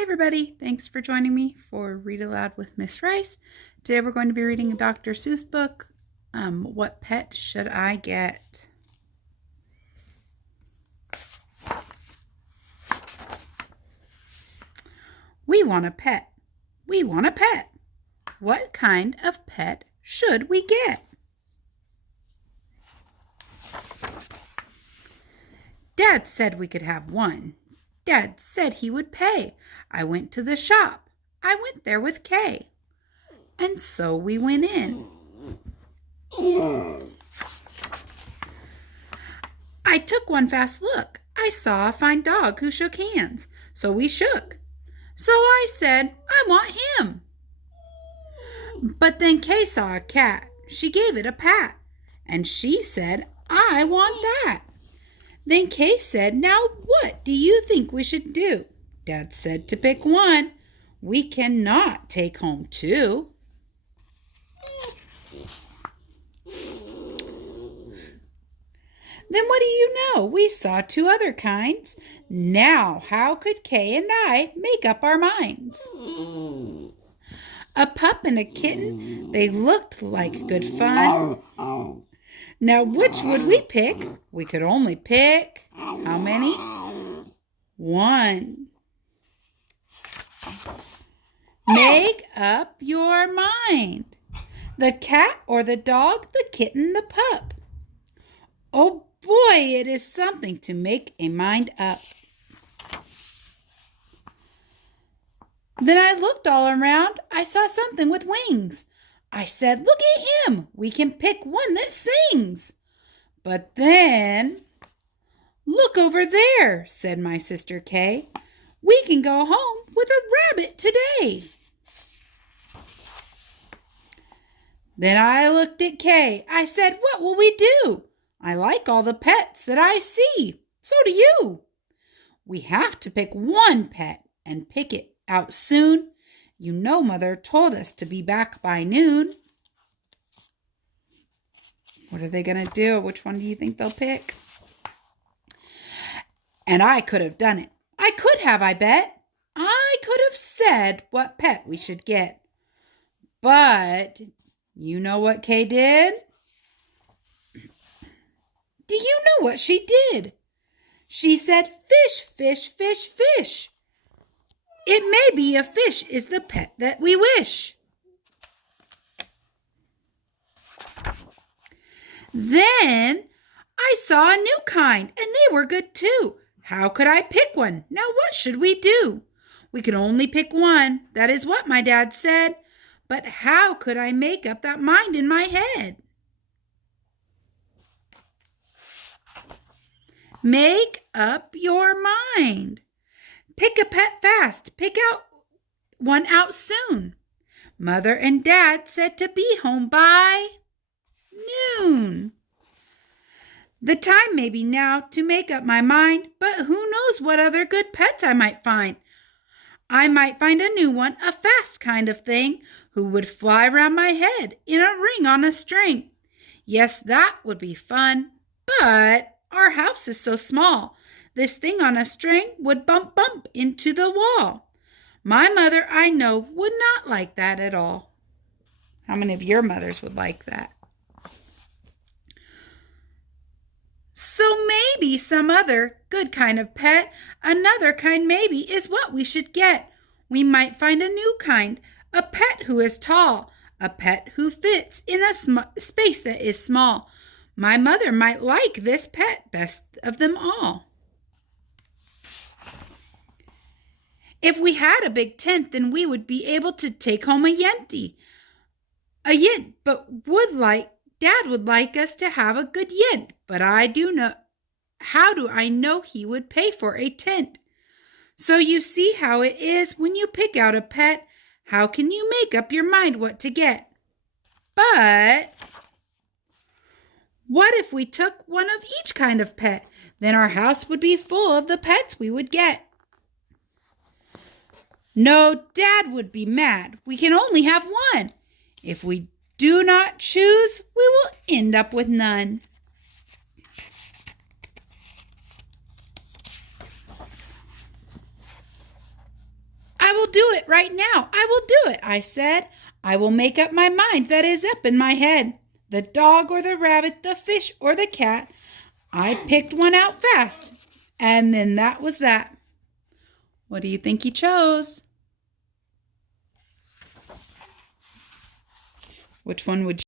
Hi everybody, thanks for joining me for Read Aloud with Miss Rice. Today we're going to be reading a Dr. Seuss book, What Pet Should I Get? We want a pet. We want a pet. What kind of pet should we get? Dad said we could have one. Dad said he would pay. I went to the shop. I went there with Kay. And so we went in. I took one fast look. I saw a fine dog who shook hands. So we shook. So I said, I want him. But then Kay saw a cat. She gave it a pat. And she said, I want that. Then Kay said, now what do you think we should do? Dad said to pick one. We cannot take home two. Then what do you know? We saw two other kinds. Now how could Kay and I make up our minds? A pup and a kitten, they looked like good fun. Now which would we pick? We could only pick, how many? One. Make up your mind. The cat or the dog, the kitten, the pup. Oh boy, it is something to make a mind up. Then I looked all around. I saw something with wings. I said, look at him. We can pick one that sings. But then, look over there, said my sister Kay. We can go home with a rabbit today. Then I looked at Kay. I said, what will we do? I like all the pets that I see. So do you. We have to pick one pet and pick it out soon. You know Mother told us to be back by noon. What are they going to do? Which one do you think they'll pick? And I could have done it. I could have, I bet. I could have said what pet we should get. But you know what Kay did? Do you know what she did? She said, fish, fish, fish, fish. It may be a fish is the pet that we wish. Then I saw a new kind, and they were good too. How could I pick one? Now what should we do? We could only pick one. That is what my dad said. But how could I make up that mind in my head? Make up your mind. Pick a pet fast. Pick out one out soon. Mother and Dad said to be home by noon. The time may be now to make up my mind, but who knows what other good pets I might find. I might find a new one, a fast kind of thing, who would fly round my head in a ring on a string. Yes, that would be fun, but our house is so small. This thing on a string would bump into the wall. My mother, I know, would not like that at all. How many of your mothers would like that? So maybe some other good kind of pet, another kind maybe, is what we should get. We might find a new kind, a pet who is tall, a pet who fits in a space that is small. My mother might like this pet best of them all. If we had a big tent, then we would be able to take home a yenti. But Dad would like us to have a good yent. But how do I know he would pay for a tent? So you see how it is when you pick out a pet. How can you make up your mind what to get? But what if we took one of each kind of pet? Then our house would be full of the pets we would get. No, Dad would be mad. We can only have one. If we do not choose, we will end up with none. do it right now. I will do it, I said. I will make up my mind that is up in my head. The dog or the rabbit, the fish or the cat. I picked one out fast, and then that was that. What do you think he chose? Which one would you